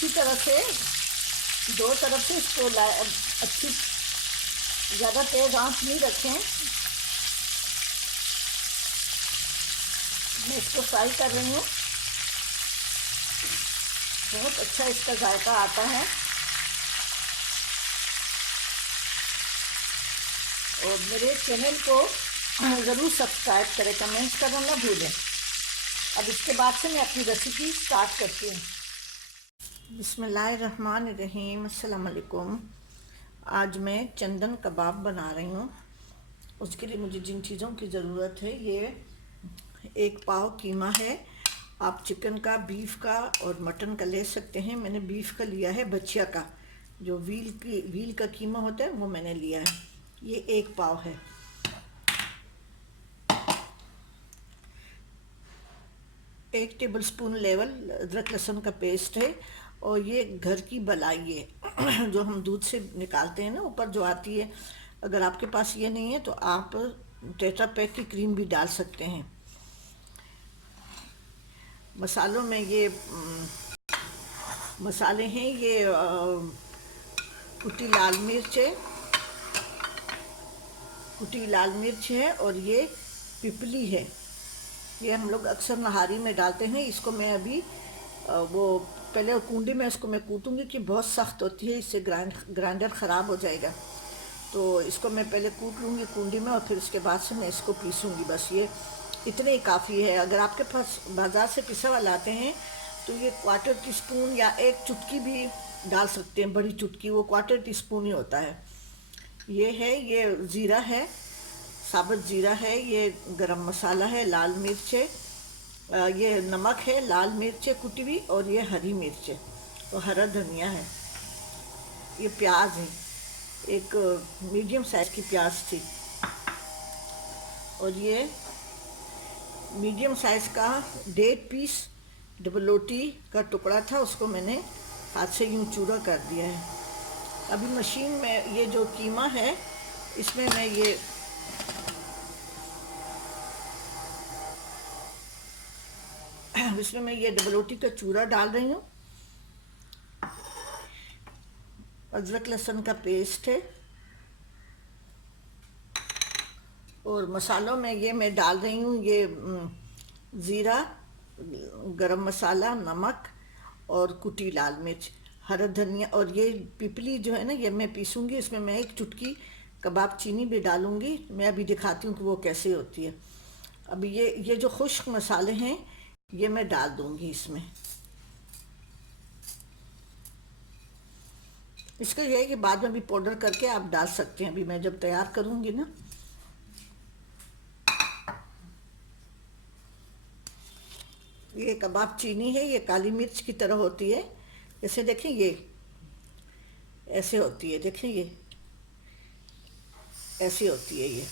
अच्छी तरह से दो तरफ से इसको अच्छी, ज़्यादा तेज़ आंच नहीं रखें। मैं इसको फ्राई कर रही हूँ। बहुत अच्छा इसका जायका आता है। और मेरे चैनल को ज़रूर सब्सक्राइब करें, कमेंट्स करना ना भूलें। अब इसके बाद से मैं अपनी रेसिपी स्टार्ट करती हूँ। बिस्मिल्लाहिर्रहमानिर्रहीम, अस्सलाम वालेकुम। आज मैं चंदन कबाब बना रही हूँ। उसके लिए मुझे जिन चीज़ों की ज़रूरत है, ये 1 पाव कीमा है। आप चिकन का, बीफ का और मटन का ले सकते हैं। मैंने बीफ का लिया है, बचिया का, जो व्हील का कीमा होता है वो मैंने लिया है। ये 1 पाव है। 1 टेबलस्पून लेवल अदरक लहसुन का पेस्ट है। और ये घर की मलाई है जो हम दूध से निकालते हैं ना, ऊपर जो आती है। अगर आपके पास ये नहीं है तो आप टेट्रा पैक की क्रीम भी डाल सकते हैं। मसालों में ये मसाले हैं, ये कुटी लाल मिर्च है, और ये पिपली है। ये हम लोग अक्सर नहारी में डालते हैं। इसको मैं अभी वो पहले कूंडी में इसको मैं कूटूंगी कि बहुत सख्त होती है, इससे ग्राइंडर ख़राब हो जाएगा। तो इसको मैं पहले कूट लूँगी कूंडी में, और फिर उसके बाद से मैं इसको पीसूँगी। बस ये इतने ही काफ़ी है। अगर आपके पास बाज़ार से पिसा हुआ लाते हैं तो ये 1/4 टीस्पून या 1 चुटकी भी डाल सकते हैं, बड़ी चुटकी, वो 1/4 टीस्पून ही होता है। ये है, ये ज़ीरा है, साबुत ज़ीरा है, ये गरम मसाला है, लाल मिर्च है, ये नमक है, लाल मिर्च है कुटी हुई, और ये हरी मिर्च है, और हरा धनिया है। ये प्याज है, एक मीडियम साइज़ की प्याज थी, और ये मीडियम साइज़ का 1.5 पीस डबल रोटी का टुकड़ा था, उसको मैंने हाथ से यूँ चूरा कर दिया है। अभी मशीन में ये जो कीमा है, इसमें मैं ये डबल रोटी का चूरा डाल रही हूँ। अदरक लहसुन का पेस्ट है, और मसालों में ये मैं डाल रही हूँ, ये ज़ीरा, गरम मसाला, नमक और कुटी लाल मिर्च, हरा धनिया, और ये पिपली जो है ना, ये मैं पीसूँगी। इसमें मैं 1 चुटकी कबाब चीनी भी डालूँगी। मैं अभी दिखाती हूँ कि वो कैसे होती है। अभी ये जो खुश्क मसाले हैं ये मैं डाल दूँगी इसमें। इसका यह है कि बाद में भी पाउडर करके आप डाल सकते हैं। अभी मैं जब तैयार करूँगी ना, ये कबाब चीनी है, ये काली मिर्च की तरह होती है। जैसे देखें, ये ऐसे होती है, देखें ये ऐसी होती है। ये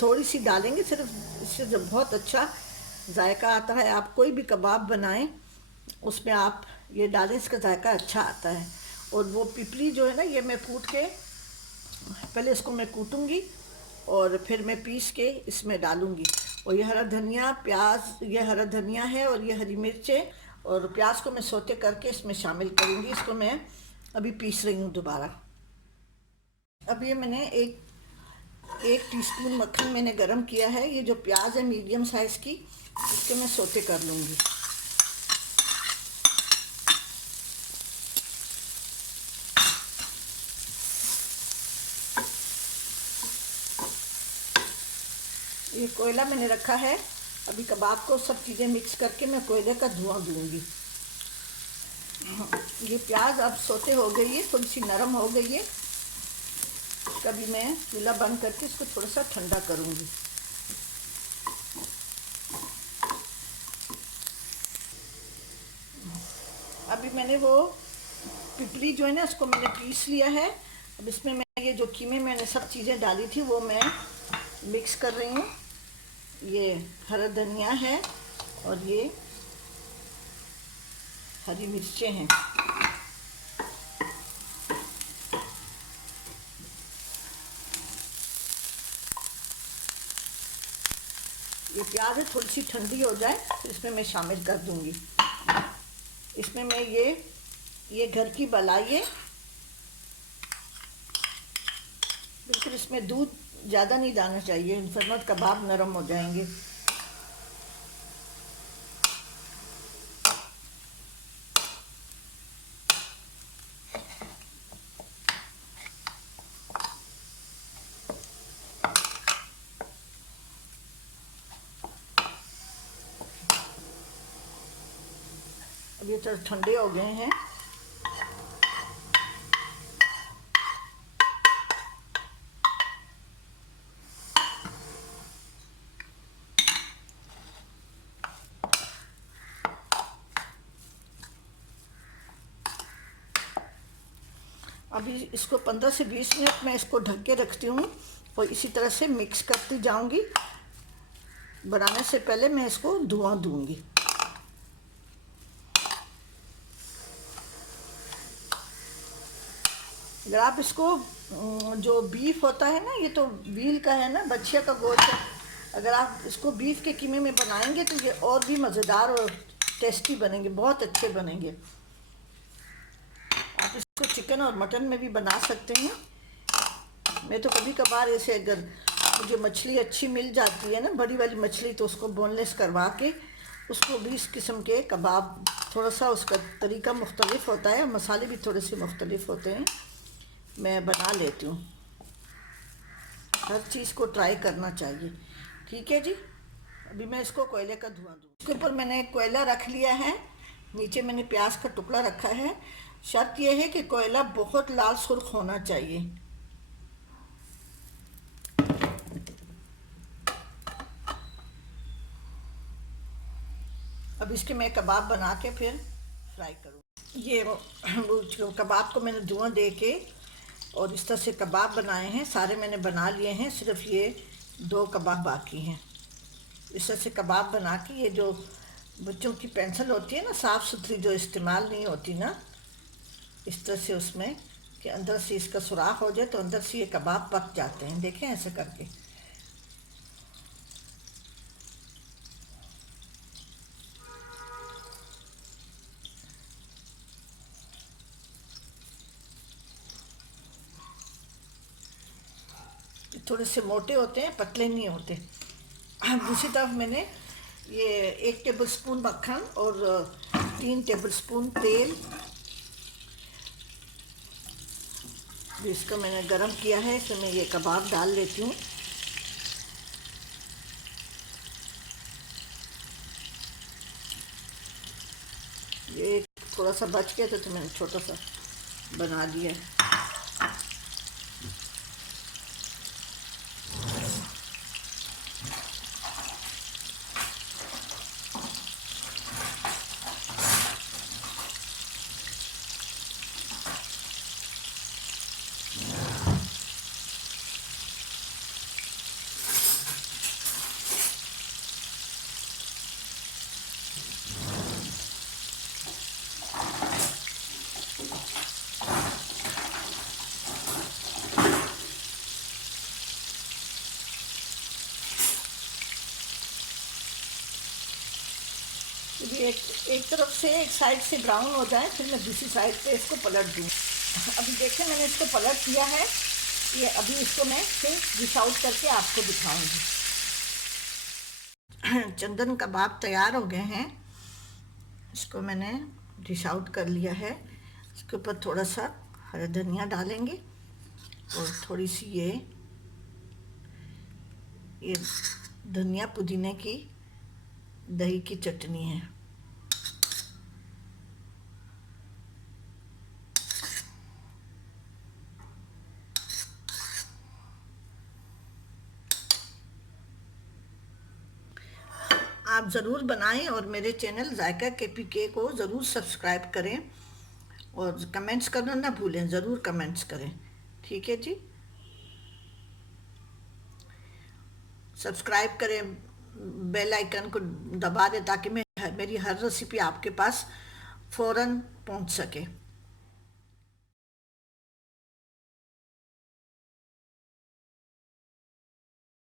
थोड़ी सी डालेंगे सिर्फ, इससे जब बहुत अच्छा जायका आता है। आप कोई भी कबाब बनाएं उसमें आप ये डालें, इसका जायका अच्छा आता है। और वो पिपली जो है ना, ये मैं कूट के, पहले इसको मैं कूटूंगी और फिर मैं पीस के इसमें डालूंगी। और ये हरा धनिया, प्याज, ये हरा धनिया है, और ये हरी मिर्च है, और प्याज को मैं सोते करके इसमें शामिल करूंगी। इसको मैं अभी पीस रही हूँ दोबारा। अब ये मैंने 1 टीस्पून मक्खन मैंने गरम किया है। ये जो प्याज है मीडियम साइज़ की, इसको मैं सोते कर लूँगी। ये कोयला मैंने रखा है। अभी कबाब को सब चीज़ें मिक्स करके मैं कोयले का धुआं दूँगी। ये प्याज अब सोते हो गई है, थोड़ी सी नरम हो गई है। कभी मैं चूल्हा बंद करके इसको थोड़ा सा ठंडा करूँगी। अभी मैंने वो पिपली जो है ना, उसको मैंने पीस लिया है। अब इसमें मैं ये जो कीमे मैंने सब चीज़ें डाली थी वो मैं मिक्स कर रही हूँ। ये हरा धनिया है, और ये हरी मिर्चें हैं। ये प्याज है थोड़ी सी ठंडी हो जाए फिर इसमें मैं शामिल कर दूंगी। इसमें मैं ये घर की मलाई है, बिल्कुल इसमें दूध ज़्यादा नहीं डालना चाहिए वरना कबाब नरम हो जाएंगे। अब ये थोड़े ठंडे हो गए हैं। अभी इसको 15 से 20 मिनट मैं इसको ढक के रखती हूँ और इसी तरह से मिक्स करती जाऊंगी। बनाने से पहले मैं इसको धुआं दूंगी। अगर आप इसको जो बीफ होता है ना, ये तो व्हील का है ना, बछिया का गोश्त है, अगर आप इसको बीफ के कीमे में बनाएंगे तो ये और भी मज़ेदार और टेस्टी बनेंगे, बहुत अच्छे बनेंगे। आप इसको चिकन और मटन में भी बना सकते हैं। मैं तो कभी कभार ऐसे अगर मुझे मछली अच्छी मिल जाती है ना, बड़ी वाली मछली, तो उसको बोनलेस करवा के उसको भी इस किस्म के कबाब, थोड़ा सा उसका तरीका मुख्तलिफ होता है, मसाले भी थोड़े से मुख्तलिफ होते हैं, मैं बना लेती हूँ। हर चीज़ को ट्राई करना चाहिए। ठीक है जी। अभी मैं इसको कोयले का धुआं दूँ। इसके ऊपर मैंने कोयला रख लिया है, नीचे मैंने प्याज का टुकड़ा रखा है। शर्त यह है कि कोयला बहुत लाल सुर्ख होना चाहिए। अब इसके मैं कबाब बना के फिर फ्राई करूँ। ये कबाब को मैंने धुआं दे के और इस तरह से कबाब बनाए हैं, सारे मैंने बना लिए हैं, सिर्फ ये 2 कबाब बाकी हैं। इस तरह से कबाब बना के, ये जो बच्चों की पेंसिल होती है ना साफ़ सुथरी, जो इस्तेमाल नहीं होती ना, इस तरह से उसमें कि अंदर से इसका सुराख हो जाए तो अंदर से ये कबाब पक जाते हैं। देखें ऐसे करके। थोड़े से मोटे होते हैं, पतले नहीं होते। दूसरी तरफ मैंने ये 1 टेबल स्पून मक्खन और 3 टेबल स्पून तेल, इसको मैंने गरम किया है, इसमें मैं ये कबाब डाल लेती हूँ। ये थोड़ा सा बच गया तो मैंने छोटा सा बना दिया है। ये एक तरफ से, एक साइड से ब्राउन हो जाए फिर मैं दूसरी साइड पे इसको पलट दूँ। अभी देखें मैंने इसको पलट दिया है। ये अभी इसको मैं फिर डिश आउट करके आपको दिखाऊंगी। चंदन कबाब तैयार हो गए हैं। इसको मैंने डिश आउट कर लिया है। इसके ऊपर थोड़ा सा हरा धनिया डालेंगे और थोड़ी सी ये धनिया पुदीने की दही की चटनी है। आप ज़रूर बनाएं और मेरे चैनल जायका KPK को ज़रूर सब्सक्राइब करें और कमेंट्स करना ना भूलें, ज़रूर कमेंट्स करें। ठीक है जी। सब्सक्राइब करें, बेल आइकन को दबा दें ताकि मेरी हर रेसिपी आपके पास फ़ौरन पहुंच सके।